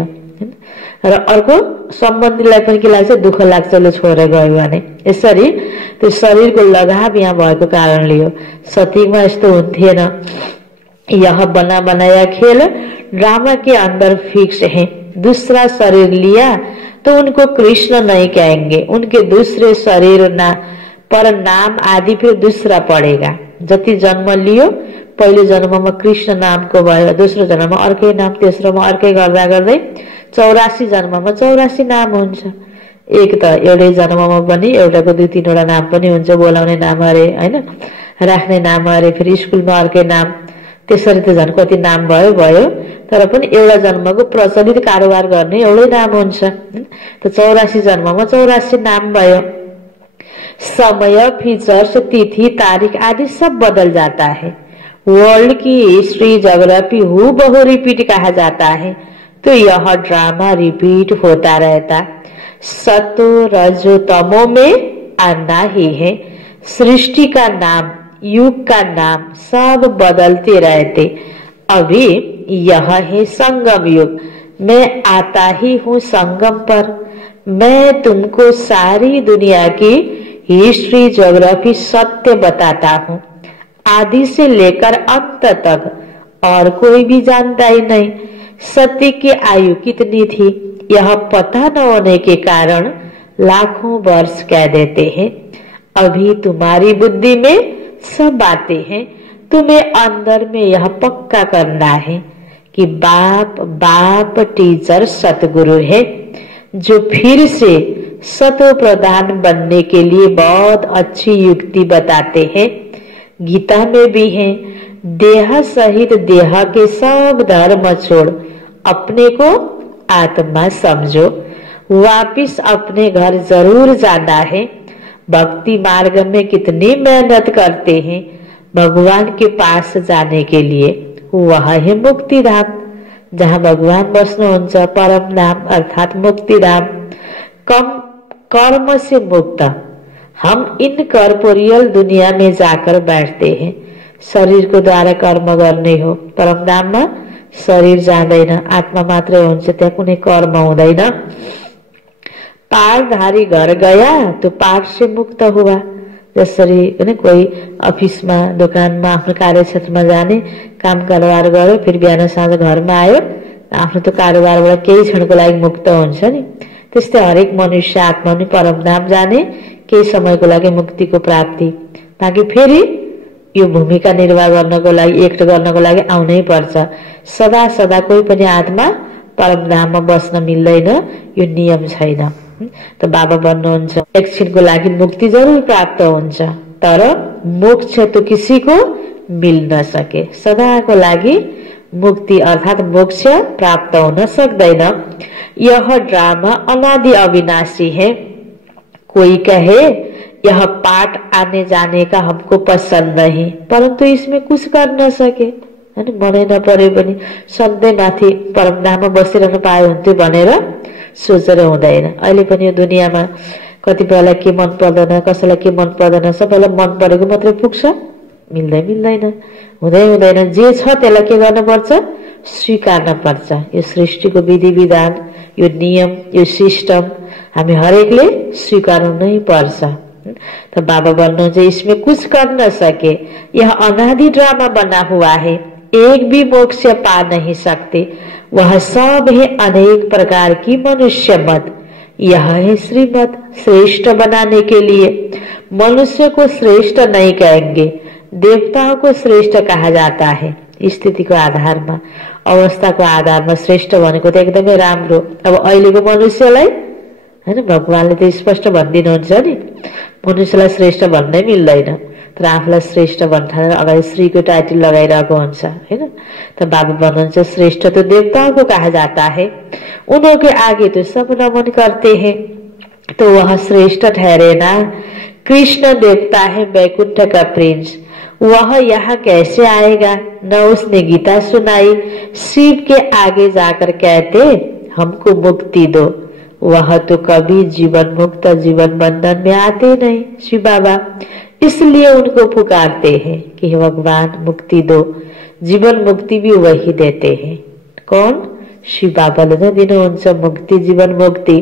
र अर्को सम्बन्धीलाई पनि के लाग्छ, दुःख लाग्छ उसले छोडेर गयो भने। यसरी त्यो शरीरको लगाव यहाँ भएको कारणले हो। सतयुगमा यस्तो हुन्थेन। यह बना बनाया खेल ड्रामा के अंदर फिक्स है। दूसरा शरीर लिया तो उनको कृष्ण नहीं कहेंगे, उनके दूसरे शरीर पर नाम आदि फिर दूसरा पड़ेगा। जति जन्म लियो पहिलो जन्ममा कृष्ण नामको भयो, दोस्रो जन्ममा अर्कै नाम, तेस्रोमा अर्कै गर्दा गर्दै 84 जन्ममा 84 नाम हुन्छ। एक त एउटै जन्ममा पनि एउटाको 2-3 नाम पनि हुन्छ, बोलाउने नाम अरे, हैन, राख्ने नाम अरे, फेरि स्कुलमा अर्कै नाम, त्यसरी त झन् कति नाम भयो। तर पनि एउटा जन्मको प्रचलित कारोबार गर्ने एउटै नाम हुन्छ। त 84 जन्ममा 84 नाम भयो। समय, फीचर्स, तिथि, तारीख आदि सब बदल जाता है। वर्ल्ड की हिस्ट्री, ज्योग्राफी हूबहू रिपीट कहा जाता है, तो यह ड्रामा रिपीट होता रहता। सतो रजो तमो में आना ही है। सृष्टि का नाम, युग का नाम सब बदलते रहते। अभी यह है संगम युग, मैं आता ही हूँ संगम पर। मैं तुमको सारी दुनिया की हिस्ट्री, ज्योग्राफी, सत्य बताता हूँ, आदि से लेकर अंत तक, और कोई भी जानता ही नहीं। सत्य की आयु कितनी थी यह पता न होने के कारण लाखों वर्ष कह देते हैं। अभी तुम्हारी बुद्धि में सब बातें हैं, तुम्हें अंदर में यह पक्का करना है कि बाप टीचर सतगुरु है, जो फिर से सतो प्रधान बनने के लिए बहुत अच्छी युक्ति बताते हैं। गीता में भी है, देह सहित देह के सब धर्म छोड़ अपने को आत्मा समझो, वापिस अपने घर जरूर जाना है। भक्ति मार्ग में कितनी मेहनत करते हैं भगवान के पास जाने के लिए, वह है मुक्ति धाम, जहाँ भगवान बस्नुहुन्छ, परम धाम अर्थात मुक्ति धाम। कम कर्म से मुक्त हम इन कर्पोरियल दुनिया में जाकर बैठते हैं। शरीर को द्वारा कर्म गर्ने हो। परम धाममा शरीर जाँदैन, आत्मा मात्रै हुन्छ, त्यहाँ कुनै कर्म हुँदैन। पाठधारी घर गया तो पाठ से मुक्त हुआ। जसरी हैन कोही अफिसमा, दोकानमा, आफ्नो कार्यक्षेत्रमा जाने, काम कारोबार गर्यो, फेरि बिहान साँझ घरमा आयो, आफ्नो त कारोबारबाट केही क्षणको लागि मुक्त हुन्छ नि। त्यस्तै हरेक मनुष्य आत्मा पनि परमधाम जाने, केही समयको लागि मुक्तिको प्राप्ति, ताकि फेरि यो भूमिका निर्वाह गर्नको लागि, एक्ट गर्नको लागि आउनै पर्छ। सदा सदा कोही पनि आत्मा परमधाममा बस्न मिल्दैन, यो नियम छैन। त बाबा भन्नुहुन्छ एकछिनको लागि मुक्ति जरुर प्राप्त हुन्छ, तर मोक्ष तो किसी को मिल न सके। सदाको लागि मुक्ति अर्थात मोक्ष प्राप्त हुन सक्दैन। यह ड्रामा अनादि अविनाशी है। कोई कहे यह पाठ आने जाने का हमको पसंद नहीं, परंतु इसमें कुछ कर न सके, हैन, मनै नपरे पनि सधैँ माथि परमधाममा बसिरहन पाए हुन्थ्यो भनेर सोचेर हुँदैन। अहिले पनि यो दुनियाँमा कतिपयलाई के मन पर्दैन, कसैलाई के मन पर्दैन, सबैलाई मन परेको मात्रै पुग्छ, मिल्दैन हुँदैन। जे छ त्यसलाई के गर्नुपर्छ? स्वीकार्न पर्छ। यो सृष्टिको विधि विधान, यो नियम, यो सिस्टम हामी हरेकले स्वीकार्नु नै पर्छ। तो बाबा बोल्नुहुन्छ इसमें कुछ कर न सके, यह अनादि ड्रामा बना हुआ है, एक भी मोक्ष पा नहीं सकते, वह सब है अनेक प्रकार की मनुष्य मत। यह है श्रीमत, श्रेष्ठ बनाने के लिए। मनुष्य को श्रेष्ठ नहीं कहेंगे, देवताओं को श्रेष्ठ कहा जाता है। स्थितिको आधारमा, अवस्थाको आधारमा श्रेष्ठ भनेको त एकदमै राम्रो। अब अहिलेको मनुष्यलाई हैन भगवानले त स्पष्ट भनिदिनुहुन्छ नि, मनुष्यलाई श्रेष्ठ भन्नै मिल्दैन, तर आफूलाई श्रेष्ठ भन्ठानेर अगाडि श्रीको टाइटल लगाइरहेको हुन्छ हैन। त बाबा भन्नुहुन्छ श्रेष्ठ तो देवताओं को कहा जाता है, उन्हों के आगे तो सब नमन करते हैं, तो वह श्रेष्ठ ठहरे ना। कृष्ण देवता है वैकुंठ का प्रिंस, वह यहाँ कैसे आएगा? न उसने गीता सुनाई, शिव के आगे जाकर कहते हमको मुक्ति दो, वह तो कभी जीवन मुक्त जीवन बंधन में आते नहीं शिव बाबा, इसलिए उनको पुकारते हैं कि हे भगवान मुक्ति दो। जीवन मुक्ति भी वही देते हैं। कौन? शिव बाबाले नै दिनुहुन्छ मुक्ति, जीवन मुक्ति।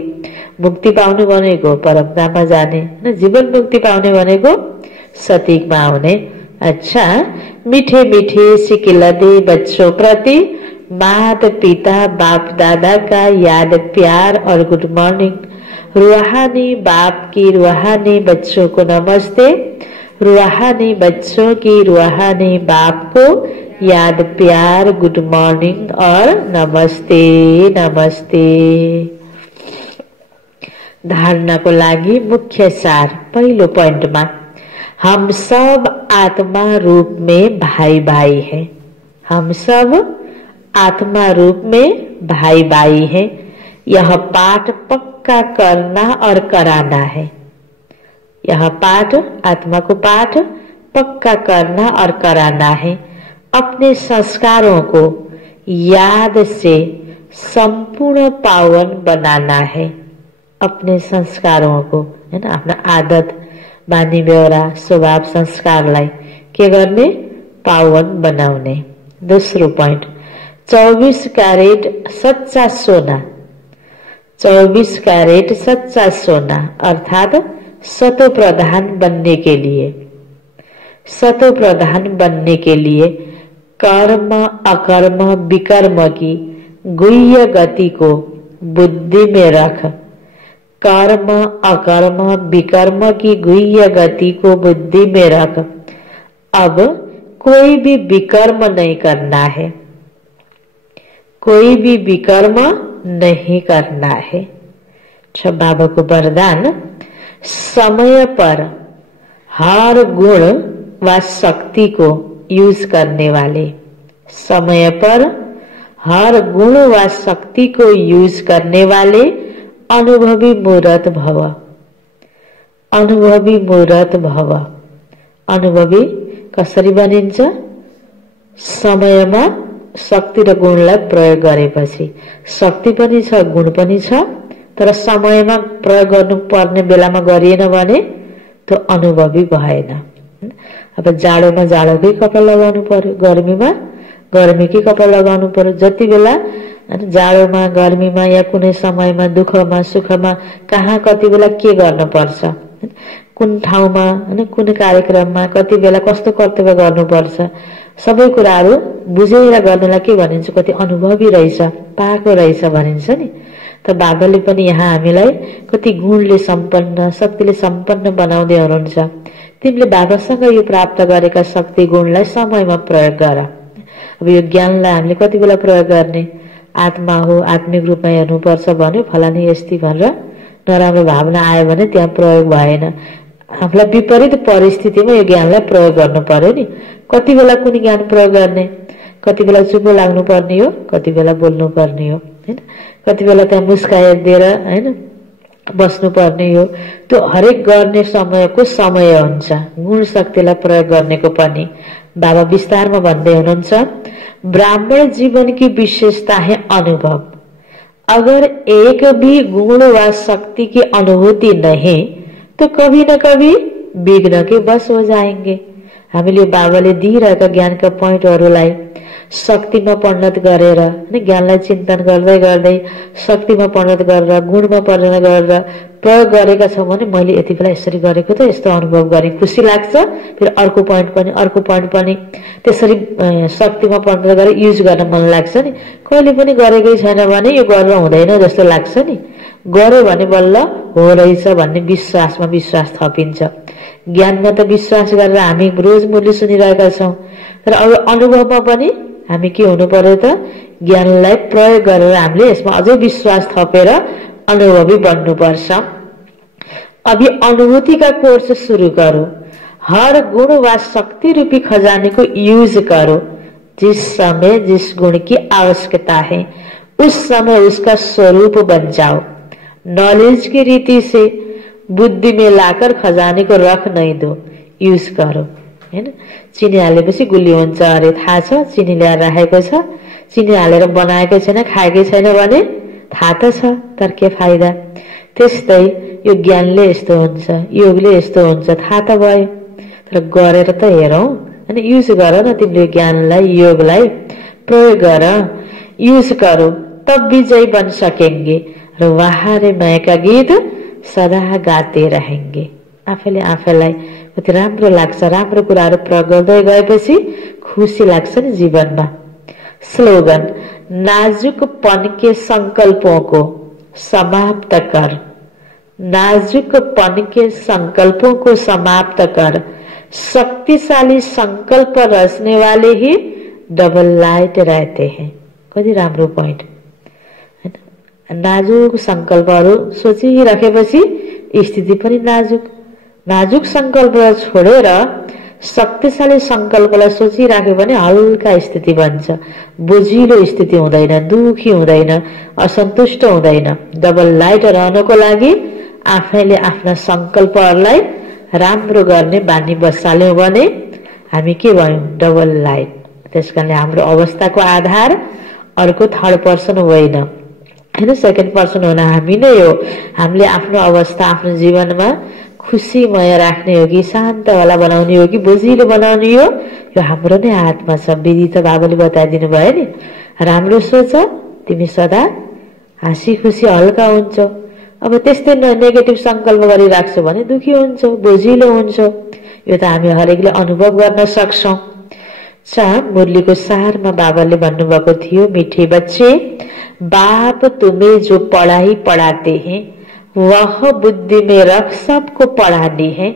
मुक्ति पाउने भनेको परमधाममा जाने, न जीवन मुक्ति पाउने भनेको सतीकमा आउने। अच्छा, मीठे मीठे सिकिलदे बच्चों प्रति माता पिता बाप दादा का याद प्यार और गुड मॉर्निंग। रूहानी बाप की रूहानी बच्चों को नमस्ते, रूहानी बच्चों की रूहानी बाप को याद प्यार गुड मॉर्निंग और नमस्ते नमस्ते। धारणाको लागि मुख्य सार पहिलो पोइन्टमा, हम सब आत्मा रूप में भाई भाई हैं। हम सब आत्मा रूप में भाई भाई हैं। यह पाठ पक्का करना और कराना है। यह पाठ, आत्मा को पाठ पक्का करना और कराना है। अपने संस्कारों को याद से संपूर्ण पावन बनाना है। अपने संस्कारों को है ना, अपना आदत बानी बेहोरा स्वभाव संस्कारलाई के गर्ने? पावन बनाउने। दोस्रो पोइन्ट, 24 कैरेट सच्चा सोना। 24 कैरेट सच्चा सोना अर्थात सतो प्रधान बनने के लिए, सतो प्रधान बनने के लिए कर्म अकर्म विकर्म की गुह्य गति को बुद्धि में रख। कर्म अकर्म विकर्म की गुह्य गति को बुद्धि में रख। अब कोई भी विकर्म नहीं करना है, कोई भी विकर्म नहीं करना है। अच्छा, बाबा को वरदान, समय पर हर गुण व शक्ति को यूज करने वाले, समय पर हर गुण व शक्ति को यूज करने वाले अनुभवी मूर्त भव। अनुभवी मूर्त भव। अनुभवी कसरी बनिन्छ? समयमा शक्ति र गुणलाई प्रयोग गरेपछि। शक्ति पनि छ, गुण पनि छ, तर समयमा प्रयोग गर्नुपर्ने बेलामा गरिएन भने त्यो अनुभवी भएन। अब जाडोमा जाडोकै कपडा लगाउनु पर्यो, गर्मीमा गर्मीकै कपडा लगाउनु पर्यो। जति बेला जाडोमा गर्मीमा या कुनै समयमा दुःखमा सुखमा कहाँ कति बेला के गर्नुपर्छ, कुन ठाउँमा हैन कुन कार्यक्रममा कति बेला कस्तो कर्तव्य गर्नुपर्छ, सबै कुराहरू बुझेर गर्नलाई के भनिन्छ? कति अनुभवी रहेछ, पाएको रहेछ भनिन्छ नि। त बाबाले पनि यहाँ हामीलाई कति गुणले सम्पन्न, शक्तिले सम्पन्न बनाउँदै हुनुहुन्छ। तिमीले बाबासँग यो प्राप्त गरेका शक्ति गुणलाई समयमा प्रयोग गर। अब यो ज्ञानलाई हामीले कति बेला प्रयोग गर्ने? आत्मा हो, आत्मिक रूपमा हेर्नुपर्छ भन्यो, फलानी यस्ती भनेर नराम्रो भावना आयो भने त्यहाँ प्रयोग भएन। आफूलाई विपरीत परिस्थितिमा यो ज्ञानलाई प्रयोग गर्नु पर्यो नि। कति बेला कुन ज्ञान प्रयोग गर्ने? कति बेला चुप लाग्नु पर्ने हो, कति बेला बोल्नु पर्ने हो हैन, कति बेला त्यहाँ मुस्काएर दिएर हैन बस्नु पर्ने हो। त्यो हरेक गर्ने समयको समय हुन्छ। गुण शक्तिलाई प्रयोग गर्नेको पनि बाबा विस्तारमा भन्दै हुनुहुन्छ, ब्राह्मण जीवन की विशेषता है अनुभव। अगर एक भी गुण व शक्ति की अनुभूति नहीं तो कभी न कभी विघ्न के बस हो जाएंगे। हामीले बाबाले दिइरहेका ज्ञानका पोइन्टहरूलाई शक्तिमा परिणत गरेर हैन, ज्ञानलाई चिन्तन गर्दै गर्दै शक्तिमा परिणत गरेर गुणमा परिणत गरेर प्रयोग गरेका छौं भने मैले यति बेला यसरी गरेको त यस्तो अनुभव गरे, खुसी लाग्छ। फेरि अर्को पोइन्ट पनि त्यसरी शक्तिमा परिणत गरेर युज गर्न मन लाग्छ नि। कहिले पनि गरेकै छैन भने यो गर्न हुँदैन जस्तो लाग्छ नि, गर्यो भने बल्ल हो रहेछ भन्ने विश्वासमा विश्वास थपिन्छ। ज्ञानमा त विश्वास गरेर हामी रोज मूल्य सुनिरहेका छौं, तर अब अनुभवमा पनि हामी के हुनु पर्यो त, ज्ञानलाई प्रयोग गरेर हामीले यसमा अझै विश्वास थपेर अनुभवी बन्नुपर्छ। अभी अनुभूति का कोर्स शुरू करो, हर गुण व शक्ति रूपी खजाने को यूज करो। जिस समय जिस गुण की आवश्यकता है उस समय उसका स्वरूप बन जाओ। नॉलेज की रीति से बुद्धि में लाकर खजाने को रख नहीं दो, यूज करो। हैन, चिनी हालेपछि गुलियो हुन्छ अरे थाहा छ, चिनी ल्याएर राखेको छ, चिनी हालेर बनाएकै छैन, खाएकै छैन भने थाहा त छ, तर के फाइदा। त्यस्तै यो ज्ञानले यस्तो हुन्छ, योगले यस्तो हुन्छ, थाहा त भयो, तर गरेर त हेरौं हैन। युज गर न, तिमीले ज्ञानलाई योगलाई प्रयोग गर, युज करो, तब विजय बन सकेंगे र वहाँ रे नयाँका गीत सदा गाते रहेंगे। आफैले आफैलाई कति राम्रो लाग्छ, राम्रो कुराहरू प्रयोग गर्दै गएपछि खुसी लाग्छ नि जीवनमा। स्लोगन, नाजुकपन के संकल्पों को समाप्त कर, नाजुकपन के संकल्पों को समाप्त कर, शक्तिशाली संकल्प रचने वाले ही डबल लाइट रहते हैं। कति राम्रो पोइन्ट। नाजुक संकल्पहरू सोचिराखेपछि स्थिति पनि नाजुक, नाजुक संकल्प छोडेर शक्तिशाली संकल्पलाई सोचिराख्यो भने हल्का स्थिति बन्छ, बोझिलो स्थिति हुँदैन, दुखी हुँदैन, असन्तुष्ट हुँदैन। डबल लाइट रहनको लागि आफैले आफ्ना संकल्पहरूलाई राम्रो गर्ने बानी बसाल्यौं भने हामी के भयौं, डबल लाइट। त्यसकारणले हाम्रो अवस्थाको आधार अर्को थर्ड पर्सन होइन, हैन, सेकेन्ड पर्सन हुन हामी नै हो। हामीले आफ्नो अवस्था आफ्नो जीवनमा खुशीमय राख्ने हो कि शान्त वाला बनाउने हो कि बोझिलो बनाउने हो, यो हाम्रो नै हातमा छ। विधि त बाबाले बताइदिनु भयो नि, राम्रो सोच तिमी सदा हाँसी खुसी हल्का हुन्छौ। अब त्यस्तै नेगेटिभ संकल्प गरिराख्छौ भने दुखी हुन्छौ, बोझिलो हुन्छौ। यो त हामी हरेकले अनुभव गर्न सक्छौं। मुरलीको सारमा बाबाले भन्नुभएको थियो, मीठे बच्चे, बाप तुम्हें जो पढ़ाई पढ़ाते हैं वह बुद्धि में रख सबको पढ़ानी है।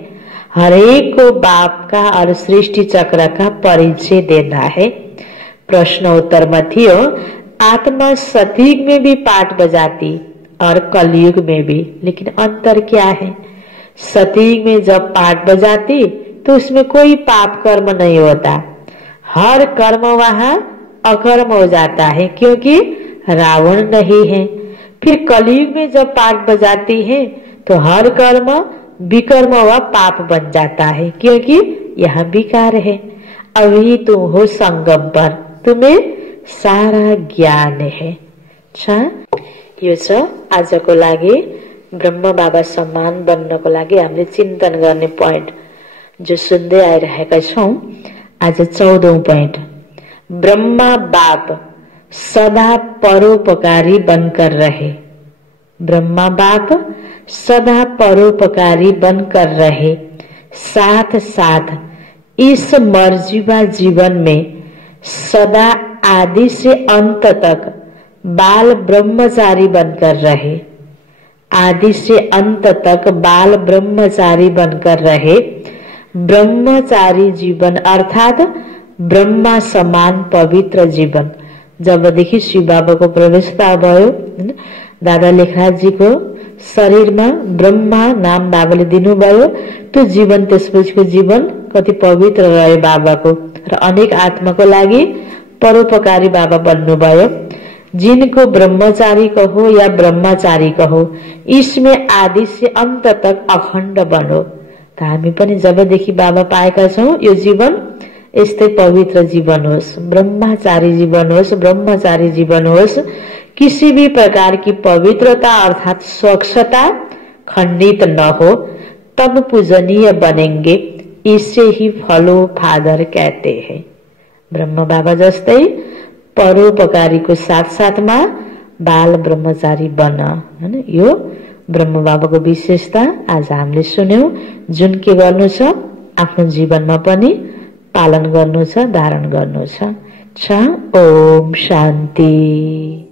हरेक को बाप का और सृष्टि चक्र का परिचय देना है। प्रश्न उत्तर में थियो, आत्मा सतयुग में भी पाठ बजाती और कलयुग में भी, लेकिन अंतर क्या है? सतयुग में जब पाठ बजाती तो उसमें कोई पाप कर्म नहीं होता, हर कर्म वहां अकर्म हो जाता है क्योंकि रावण नहीं है। फिर कलयुग में जब पाठ बजाती है तो हर कर्म विकर्म व पाप बन जाता है क्योंकि यहाँ विकार है। अभी तुम हो संगम पर, तुम्हें सारा ज्ञान है। यो छ आजको लागि ब्रह्म बाबा समान बन्नको लागि हामीले चिन्तन गर्ने पोइन्ट जो सुन्दै आइरहेका छौं। आज 14औं पोइन्ट, ब्रह्मा बाप सदा परोपकारी बनकर रहे। ब्रह्मा बाप सदा परोपकारी बनकर रहे, साथ साथ इस मर्जीवा जीवन में सदा आदि से अंत तक बाल ब्रह्मचारी बनकर रहे। आदि से अंत तक बाल ब्रह्मचारी बनकर रहे। ब्रह्मचारी जीवन अर्थात ब्रह्मा समान पवित्र जीवन। जबदेखि शिव बाबाको प्रवेशता भयो, दादा लेखराजजीको शरीरमा ब्रह्मा नाम बाबाले दिनुभयो, त्यो जीवन त्यसपछिको जीवन कति पवित्र रह्यो बाबाको, र अनेक आत्माको लागि परोपकारी बाबा बन्नुभयो। जिनको ब्रह्मचारी कहो या ब्रह्मचारी कहो, इसमें आदि से अंत तक अखण्ड बनो। त हामी पनि जबदेखि बाबा पाएका छौं यो जीवन यस्तै पवित्र जीवन होस्, ब्रह्मचारी जीवन होस्, ब्रह्मचारी जीवन होस्। किसी भी प्रकार की पवित्रता अर्थात स्वच्छता खंडित न हो, तब पूजनीय बनेंगे। इसे ही फॉलो फादर कहते हैं। ब्रह्म बाबा जस्तै परोपकारीको साथ साथमा बाल ब्रह्मचारी बन, हैन? यो ब्रह्म बाबाको विशेषता आज हामीले सुन्यौं। जुन के गर्नु छ आफ्नो जीवनमा पनि पालन गर्नु छ, धारण गर्नु छ। ओम शान्ति।